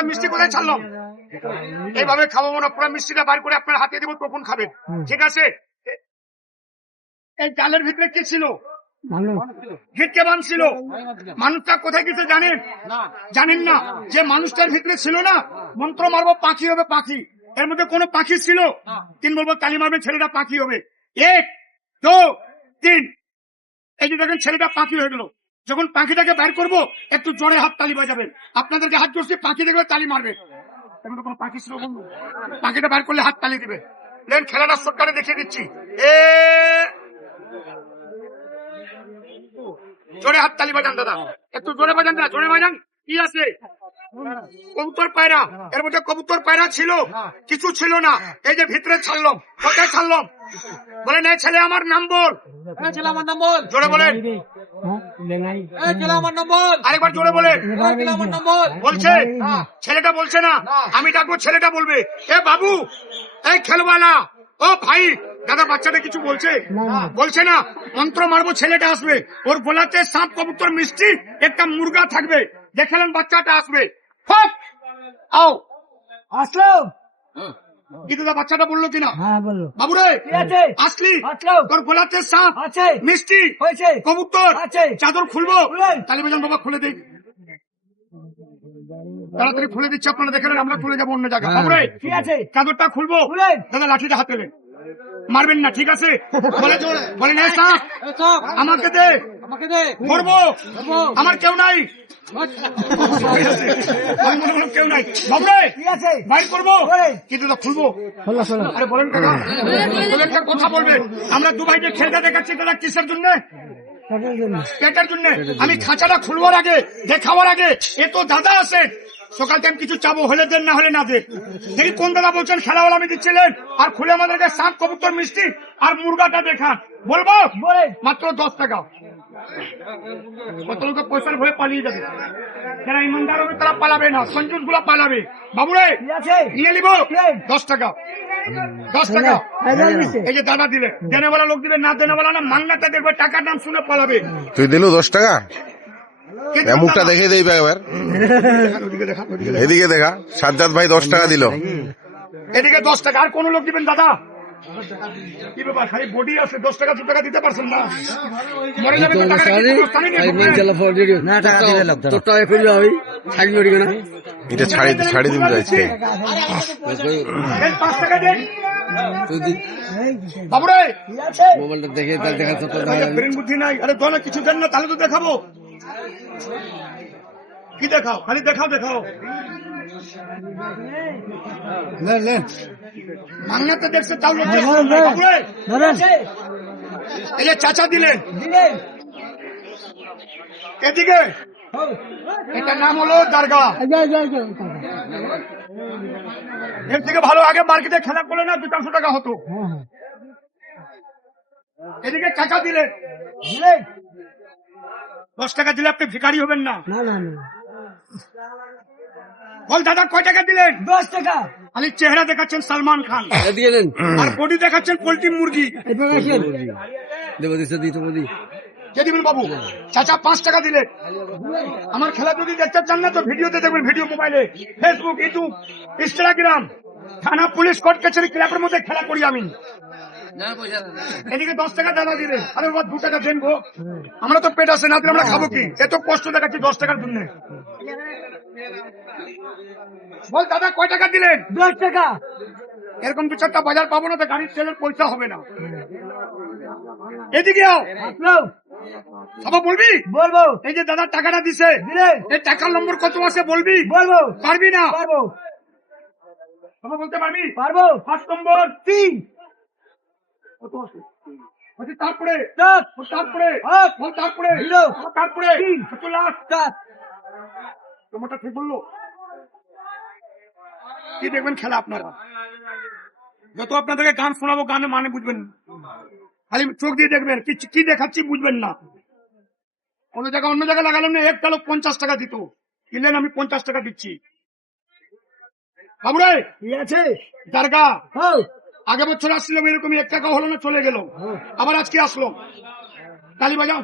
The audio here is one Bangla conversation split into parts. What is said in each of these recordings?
দাদা মিষ্টি কোথায় ছাড়লাম এইভাবে খাওয়াবো না পুরো মিষ্টিটা বার করে আপনার হাতে দেবো তখন খাবেন। ঠিক আছে? এই জালের ভিতরে কি ছিল? বান ছিল। মানুষটা কোথায় গেছে জানেন? জানেন না? যে মানুষটার ভিতরে ছিল না? মন্ত্র মারবো পাখি হবে পাখি। এর মধ্যে কোনো পাখি ছিল? তিন বলব তালি মারবে ছেলেটা পাখি হবে। এক দু তিন। এই যে দেখেন ছেলেটা পাখি হয়ে গেল। যখন পাখিটাকে বের করব, একটু জোরে হাত তালি বাজাবেন। আপনাদেরকে হাত জোরছে পাখি দেখবে তালি মারবে। এর কোনো পাখি ছিল বন্ধু পাখিটা বের করলে হাত তালি দিবে। লেন খেলাটা সরকারে দেখিয়ে দিচ্ছি। এ! জোরে হাত তালি বাজান, দাদা। একটু জোরে বাজান, দাদা জোরে বাজান। কি আছে? কবুতর পায়রা। এর মধ্যে কবুতর পায়রা ছিল কিছু ছিল না। এই যে ভিতরে ছাড়লাম কোথায় ছাড়লাম? বলে না ছেলে আমার নাম বল। ছেলে আমার নাম বল। জোরে বলেন। ছেলে আমার নাম বল। আরেকবার জোরে বলেন। আমার নাম বল। বলছে? ছেলেটা বলছে না। আমি ডাকবো ছেলেটা বলবে। এ বাবু এই খেলবালা। ও ভাই দাদা বাচ্চাটা কিছু বলছে? বলছে না মন্ত্র মারবো ছেলেটা আসবে। ওর গোলাতে সাপ কবুতর মিষ্টি একটা মুরগা থাকবে। দেখালেন বাচ্চাটা আসবে! আও আসলো কি বাচ্চাটা বলল কিনা? হ্যাঁ বলল। বাবুরে আছে। আসলি? তোর গোলাতে সাপ আছে। মিষ্টি হয়েছে। কবুতর আছে। চাদর খুলবো? খুলেন। তালিবাজান বাবা খুলে দিই। তাড়াতাড়ি খুলে দিচ্ছি আপনারা দেখে নেন, আমরা চলে যাব অন্য জায়গায়। বাবুরে কি আছে। চাদরটা খুলবো। দাদা লাঠিটা হাতে নেন। মারবেন না ঠিক আছে? বলে বলে না সাপ। আমাকে দে। আমাকে দে। করব আমার কেউ নাই। আমরা দু ভাইকে খেলতে দেখাচ্ছি দাদা কিসের জন্য পেটের জন্য আমি খাঁচাটা খুলবার আগে দেখাবার আগে এ তো দাদা আছে সকাল টাইম কিছু চাবো হলে দেন না হলে না দেন দেখি কোন দাদা বলছেন খেলাওয়ালা আমি দিচ্ছিলেন আর খুলে আমাদেরকে সাত কবুতর মিষ্টি আর মুরগাটা দেখান বলব মাত্র দশ টাকা। কত লোক পয়সার ভয়ে পালিয়ে যাবে? যারা ইমানদার হবে তারা পালাবে না। সঞ্জুসগুলা পালাবে। বাবুরে নিয়ে নিব? দশ টাকা। দশ টাকা। এই যে দাদা দিলে দেনেওয়ালা লোক দিবে না দেনেওয়ালা না মাংনাটা দেখবে টাকার নাম শুনে পালাবে। তুই দিলু দশ টাকা? মুখটা দেখে দেই একবার দেখা। এদিকে দেখা। সাজ্জাদ ভাই দশ টাকা দিল। এদিকে দশ টাকা। আর কোন লোক দিবেন দাদা? কি ব্যাপার খালি বডি আছে দশ টাকা দু টাকা দিতে পারছেন না? মরে যাবে এটা ছাড়ি ছাড়ি দেন মোবাইলটা দেখে তার দেখা বুদ্ধি নাই। আরে দোনা কিছু দেন না তাহলে তো দেখাবো। কি দেখাও? খালি দেখাও দেখাও। মাংনাতে দেখছে তাও দেখছে। যে চাচা দিলেন। এদিকে। এটার নাম হলো দারগা এর থেকে ভালো আগে মার্কেটে খেলা করলে না দু চারশো টাকা হতো। হ্যাঁ হ্যাঁ। এদিকে চাচা দিলেন। দশ টাকা দিলে আপনি ভিখারি হবেন না না না না। বল দাদা কয় টাকা দিলেন? দশ টাকা। খালি চেহারা দেখাচ্ছেন সালমান খান। দিয়ে আর বডি দেখাচ্ছেন পোল্ট্রি মুরগি। বাবু? চাচা পাঁচ টাকা দিলেন। আমার খেলা যদি দেখতে চান না তো ভিডিওতে দেখবেন ভিডিও মোবাইলে। ফেসবুক ইউটিউব ইনস্টাগ্রাম থানা পুলিশ কোর্ট কাছারি ক্লাবের মধ্যে খেলা করি আমি। এদিকে দশ টাকা দাদা দিলে আরে বাবা দু টাকা দেন আমরা তো পেট আছে না দিলে আমরা খাব কি? এত কষ্ট দেখাচ্ছি দশ টাকার জন্য। বল দাদা কয় টাকা দিলেন? দশ টাকা। এরকম দু চারটা বাজার পাবো না তো গাড়ির তেলের পয়সা হবে না। এদিকে সবাই বলবি? বলব। এই যে দাদা টাকাটা দিছে এই টাকার নম্বর কত আছে বলবি? বলব। পারবি না? পারব। বলতে পারবি? পারব। পাঁচ নম্বর তিন। কত আছে? বলছি তারপরে? তারপরে? তারপরে? তারপরে? সাত। তোমারটা ঠিক বলল? কি দেখবেন খেলা আপনারা? যত আপনাদেরকে গান শোনাবো গানে মানে বুঝবেন। খালি চোখ দিয়ে দেখবেন কি কি দেখাচ্ছি বুঝবেন না। অন্য জায়গায় অন্য জায়গায় লাগালাম না একটা লোক পঞ্চাশ টাকা দিত। কিনলেন আমি পঞ্চাশ টাকা দিচ্ছি। বাবুরে আছে? দারগা হ্যাঁ। আগে বছর আসছিলাম এরকম এক টাকা হলো না চলে গেল। আবার আজকে আসলো। তালি বাজাও।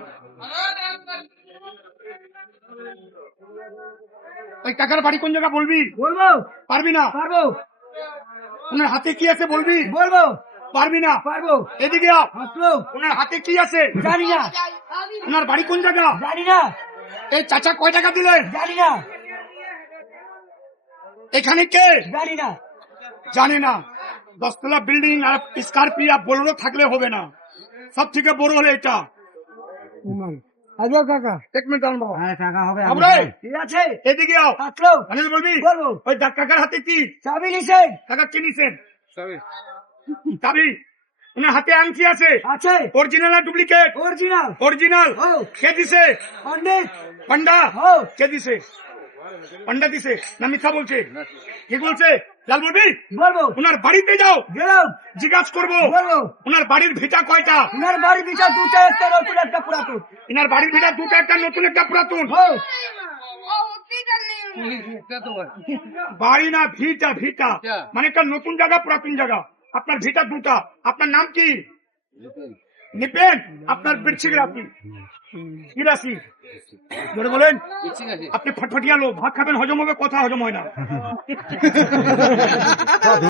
ওই কাকার বাড়ি কোন জায়গা বলবি? বলব। পারবি না? পারব। ওনার হাতে কি আছে বলবি? বলব। পারবি না? পারব। এদিকে আসলো ওনার হাতে কি আছে? জানি না। ওনার বাড়ি কোন জায়গা? জানি না। এই চাচা কয় টাকা দিলেন জানি না। এখানে কে? জানি না। জানে না। দশতলা বিল্ডিং আর স্করপিয়া বোলেরো থাকলে হবে না। সব থেকে বড় হলে এটা। আজও কাকা। এক মিনিট দাঁড়ান বাবা। হ্যাঁ টাকা হবে আমরা। ঠিক আছে। এদিকে আও। আসলো বলবি? বলব। ওই ডাক কাকার হাতে কি? চাবি নিছেন? কাকা কি নিছেন চাবি। ওনার হাতে আংটি আছে। আছে। অরিজিনাল আর ডুপ্লিকেট অরিজিনাল অরিজিনাল ও। কে দিছে? পণ্ডিত। পান্ডা? ও। কে দিছে? পান্ডা দিছে। না মিথ্যা বলছে। কি বলছে? লাল বলবি বলব ওনার বাড়িতে যাও। গেলাম। জিজ্ঞাসা করব ওনার বাড়ির ভিটা কয়টা? উনার বাড়ি বিচার দুটো একটা নতুন একটা পুরাতন। বাড়ির ভিটা দুটো একটা নতুন একটা পুরাতন। বাড়ি না ভিটা ভিটা। মানে একটা নতুন জায়গা পুরাতন জায়গা। আপনার ভিটা দুটা। আপনার নাম কি? নিপেন। আপনার রাশি কি রাশি? জোরে বলেন। আপনি ফটফটিয়া লোক ভাত খাবেন হজম হবে কথা হজম হয় না।